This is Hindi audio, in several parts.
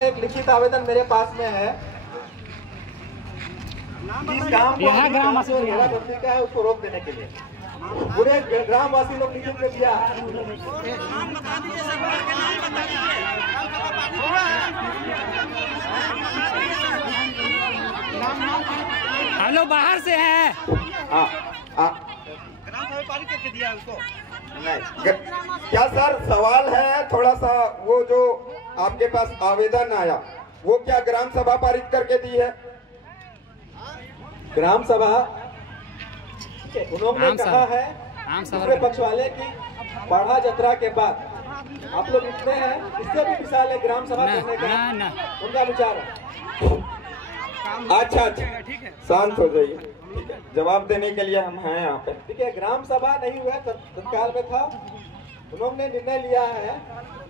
एक लिखित आवेदन मेरे पास में है। इस काम को घेराबंदी का है, उसको रोक देने के लिए पूरे ग्रामवासी लोग लिखित में दिया। हम लोग बाहर से हैं। ग्राम सभा पारित करके दिया उसको। नहीं, क्या सर सवाल है थोड़ा सा, वो जो आपके पास आवेदन आया वो क्या ग्राम सभा पारित करके दी है? ग्राम सभा उन्होंने कहा है दूसरे पक्ष वाले की बाढ़ा जत्रा के बाद आप लोग लिखते हैं, इससे भी मिसाल है ग्राम सभा करने का उनका विचार है। अच्छा, शांत हो जाइए, ठीक है, जवाब देने के लिए हम हैं यहाँ पे। ठीक है, ग्राम सभा नहीं हुआ, तत्काल में था। उन्होंने निर्णय लिया है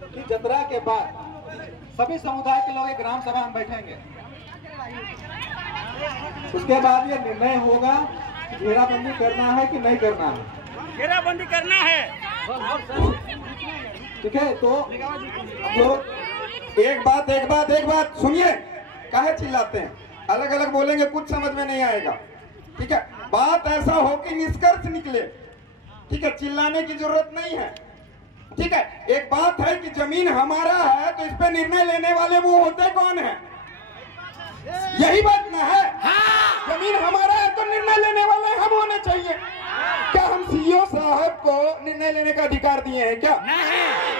कि जत्रा के बाद सभी समुदाय के लोग एक ग्राम सभा में बैठेंगे, उसके बाद ये निर्णय होगा कि घेराबंदी करना है कि नहीं करना है। घेराबंदी करना है, ठीक है। तो एक बात सुनिए, काहे चिल्लाते हैं? अलग अलग बोलेंगे कुछ समझ में नहीं आएगा, ठीक है। बात ऐसा हो कि निष्कर्ष निकले, ठीक है, चिल्लाने की जरूरत नहीं है, ठीक है। एक बात है कि जमीन हमारा है तो इस पे निर्णय लेने वाले वो होते कौन है? यही बात ना है। जमीन हमारा है तो निर्णय लेने वाले हम होने चाहिए। क्या हम सीईओ साहब को निर्णय लेने का अधिकार दिए हैं क्या?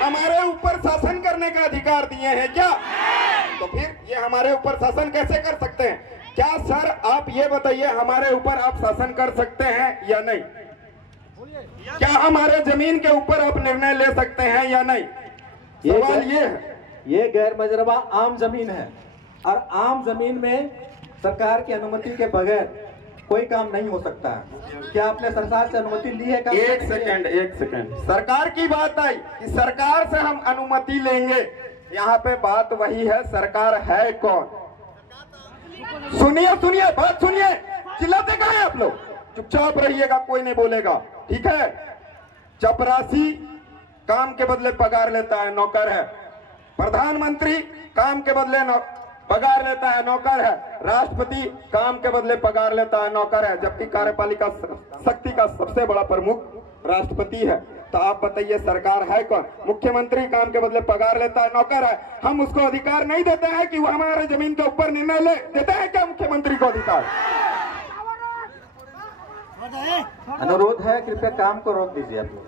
हमारे ऊपर शासन करने का अधिकार दिए हैं क्या? तो फिर ये हमारे ऊपर शासन कैसे कर सकते हैं? क्या सर आप ये बताइए, हमारे ऊपर आप शासन कर सकते हैं या नहीं? क्या हमारे जमीन के ऊपर आप निर्णय ले सकते हैं या नहीं? सवाल ये है। ये गैर मजरबा आम जमीन है और आम जमीन में सरकार की अनुमति के बगैर कोई काम नहीं हो सकता है। क्या आपने सरकार से अनुमति ली है? एक सेकंड, सरकार की बात आई कि सरकार से हम अनुमति लेंगे। यहाँ पे बात वही है, सरकार है कौन? सुनिए बात सुनिए, चिल्लाते कहाँ हैं आप लोग? चुपचाप रहिएगा, कोई नहीं बोलेगा, ठीक है। चपरासी काम के बदले पगार लेता है, नौकर है। प्रधानमंत्री काम के बदले पगार लेता है, नौकर है। राष्ट्रपति काम के बदले पगार लेता है, नौकर है। जबकि कार्यपालिका शक्ति का सबसे बड़ा प्रमुख राष्ट्रपति है। तो आप बताइए सरकार है कौन? मुख्यमंत्री काम के बदले पगार लेता है, नौकर है। हम उसको अधिकार नहीं देते हैं कि वो हमारे जमीन के ऊपर निर्णय ले? देते हैं क्या मुख्यमंत्री को अधिकार? अनुरोध है, कृपया काम को रोक दीजिए आप लोग।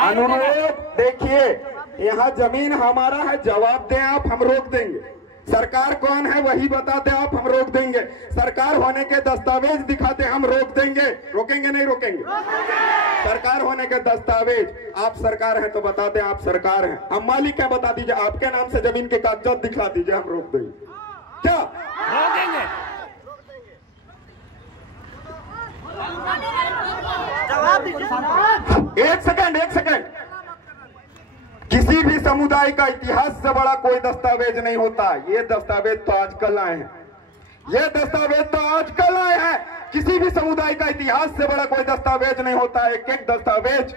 अनुरोध, देखिए यहाँ जमीन हमारा है, जवाब दें आप, हम रोक देंगे। सरकार कौन है वही बताते आप, हम रोक देंगे। सरकार होने के दस्तावेज दिखाते, हम रोक देंगे। रोकेंगे नहीं रोकेंगे? सरकार होने के दस्तावेज, आप सरकार हैं तो बताते आप सरकार हैं। हम मालिक है बता दीजिए, आपके नाम से जमीन के कागजात दिखला दीजिए, हम रोक देंगे। क्या रोकेंगे? एक सेकंड, किसी भी समुदाय का इतिहास से बड़ा कोई दस्तावेज नहीं होता। ये दस्तावेज तो आजकल आए हैं, किसी भी समुदाय का इतिहास से बड़ा कोई दस्तावेज नहीं होता। एक दस्तावेज,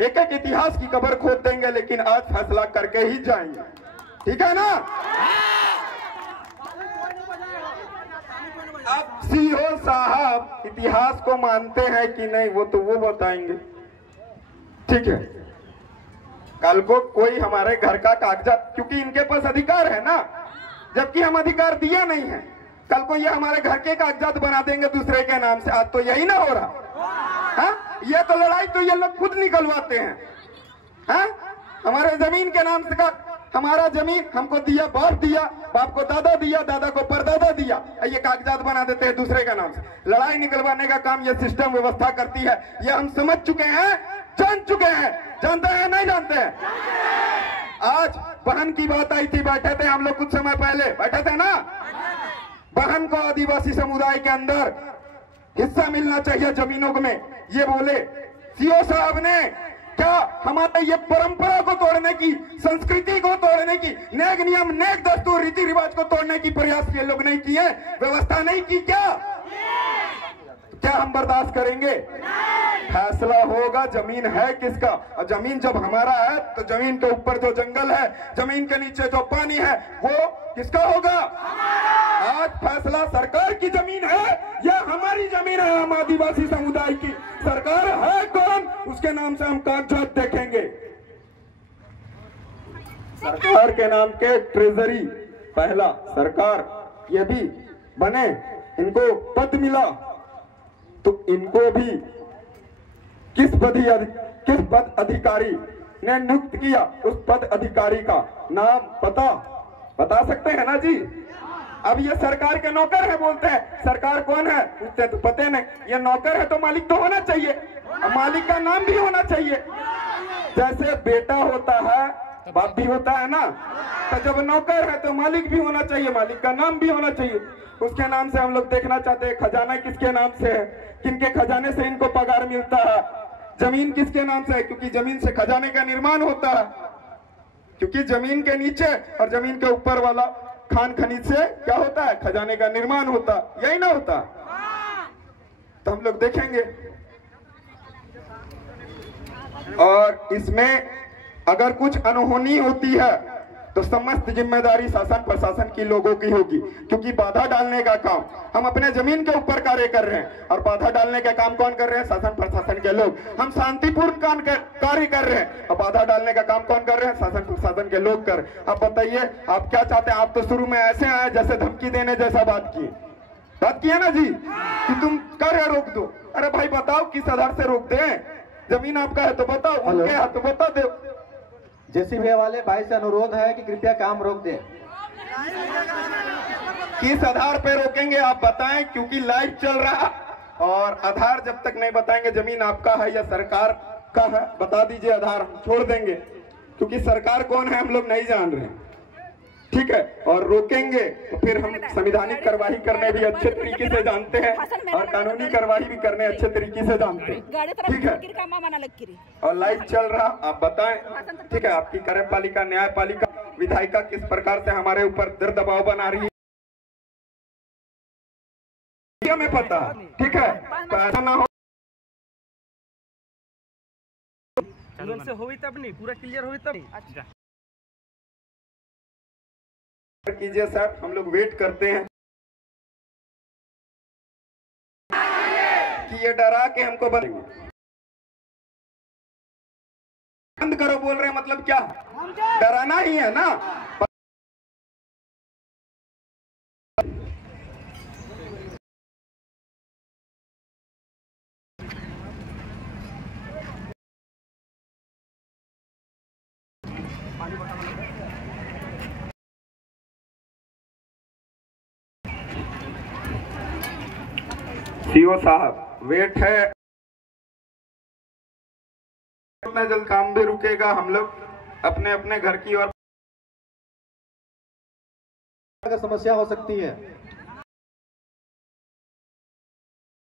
एक इतिहास की कब्र खोद देंगे, लेकिन आज फैसला करके ही जाएंगे, ठीक है ना? अब सीईओ साहब इतिहास को मानते हैं कि नहीं वो तो वो बताएंगे, ठीक है। कल को कोई हमारे घर का कागजात, क्योंकि इनके पास अधिकार है ना, जबकि हम अधिकार दिए नहीं है। कल को ये हमारे घर के कागजात बना देंगे दूसरे के नाम से। आज तो यही ना हो रहा है? ये तो लड़ाई तो ये लोग खुद निकलवाते हैं। हमारे जमीन के नाम से हमारा जमीन हमको दिया, बाप को दादा दिया, दादा को परदादा दिया, ये कागजात बना देते हैं दूसरे का नाम से। लड़ाई निकलवाने का काम ये सिस्टम व्यवस्था करती है। ये हम समझ चुके हैं, जान चुके हैं। जानते हैं नहीं जानते हैं? आज बहन की बात आई थी, बैठे थे हम लोग कुछ समय पहले, बैठे थे ना। बहन को आदिवासी समुदाय के अंदर हिस्सा मिलना चाहिए जमीनों में, ये बोले सीईओ साहब ने। क्या हमारे ये परंपरा को तोड़ने की, संस्कृति को तोड़ने की, नेक नियम, नेक दस्तूर, रीति रिवाज को तोड़ने की प्रयास ये लोग नहीं किए? व्यवस्था नहीं की क्या? क्या हम बर्दाश्त करेंगे? फैसला होगा जमीन है किसका, और जमीन जब हमारा है तो जमीन के ऊपर जो जंगल है, जमीन के नीचे जो पानी है, वो किसका होगा? आज फैसला सरकार की जमीन है या हमारी जमीन है? हम आदिवासी समुदाय की सरकार है कौन, उसके नाम से हम कागजात देखेंगे। सरकार के नाम के ट्रेजरी पहला सरकार यदि बने, इनको पद मिला तो इनको भी किस पद अधिकारी ने नियुक्त किया, उस पद अधिकारी का नाम बता सकते हैं ना जी? अब ये सरकार के नौकर है, बोलते हैं सरकार कौन है, पूछते तो पते नहीं। ये नौकर है तो मालिक तो होना चाहिए, मालिक का नाम भी होना चाहिए। जैसे बेटा होता है बाप भी होता है ना, तो जब नौकर है तो मालिक भी होना चाहिए, मालिक का नाम भी होना चाहिए। उसके नाम से हम लोग देखना चाहते हैं खजाना किसके नाम से है, किनके खजाने से इनको पगार मिलता है। जमीन किसके नाम से है, क्योंकि जमीन से खजाने का निर्माण होता है, क्योंकि जमीन के नीचे और जमीन के ऊपर वाला खान खनिज से क्या होता है, खजाने का निर्माण होता, यही ना होता। तो हम लोग देखेंगे, और इसमें अगर कुछ अनहोनी होती है तो समस्त जिम्मेदारी शासन प्रशासन की लोगों की होगी, क्योंकि बाधा डालने का काम हम अपने जमीन के ऊपर कार्य कर रहे हैं, और बाधा डालने का काम कौन कर रहे हैं? शासन प्रशासन के लोग। हम शांतिपूर्ण कार्य कर रहे हैं, और बाधा डालने का काम कौन कर रहे हैं? शासन प्रशासन के लोग कर। अब बताइए आप क्या चाहते हैं? आप तो शुरू में ऐसे आए जैसे धमकी देने जैसा बात किए ना जी, कि तुम कार्य रोक दो। अरे भाई बताओ किस आधार से रोक दे? जमीन आपका है तो बताओ, उनके है तो बता दो। जेसीबी वाले भाई से अनुरोध है कि कृपया काम रोक दें। किस आधार पे रोकेंगे आप बताएं, क्योंकि लाइव चल रहा, और आधार जब तक नहीं बताएंगे जमीन आपका है या सरकार का है, बता दीजिए आधार, हम छोड़ देंगे, क्योंकि सरकार कौन है हम लोग नहीं जान रहे। ठीक है, और रोकेंगे तो फिर हम संवैधानिक कार्रवाई करने भी अच्छे तरीके से जानते हैं, और कानूनी कार्रवाई भी करने अच्छे तरीके से जानते हैं। ठीक है, और लाइव चल रहा, आप बताएं। ठीक है, आपकी कार्यपालिका न्यायपालिका विधायिका किस प्रकार से हमारे ऊपर दबाव बना रही है हमें पता। ठीक है, तो ऐसा ना हो से हुई तब नहीं, पूरा क्लियर हुई तब। अच्छा कीजिए सर, हम लोग वेट करते हैं कि ये डरा के हमको बंद करो बोल रहे हैं, मतलब क्या डराना ही है ना? सीओ साहब वेट है, इतना जल्द काम भी रुकेगा, हम लोग अपने अपने घर की ओर समस्या हो सकती है।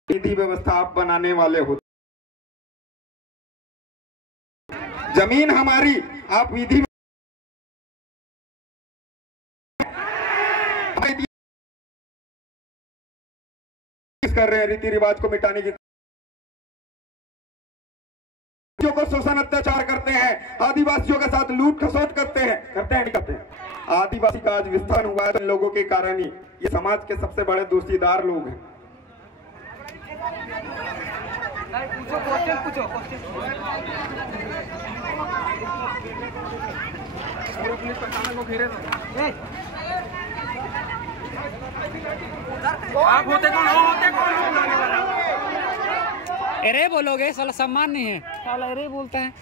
विधि व्यवस्था आप बनाने वाले हो, जमीन हमारी, आप विधि कर रहे हैं, रीति रिवाज को मिटाने की को शोषण अत्याचार करते हैं, आदिवासियों के साथ लूट खसोट करते हैं नहीं करते हैं। आदिवासी का आज विस्थापन हुआ है तो इन लोगों के कारण ही ये समाज के सबसे बड़े दोषीदार लोग हैं। आप होते कौन अरे बोलोगे, साला सम्मान नहीं है, साला अरे बोलता है।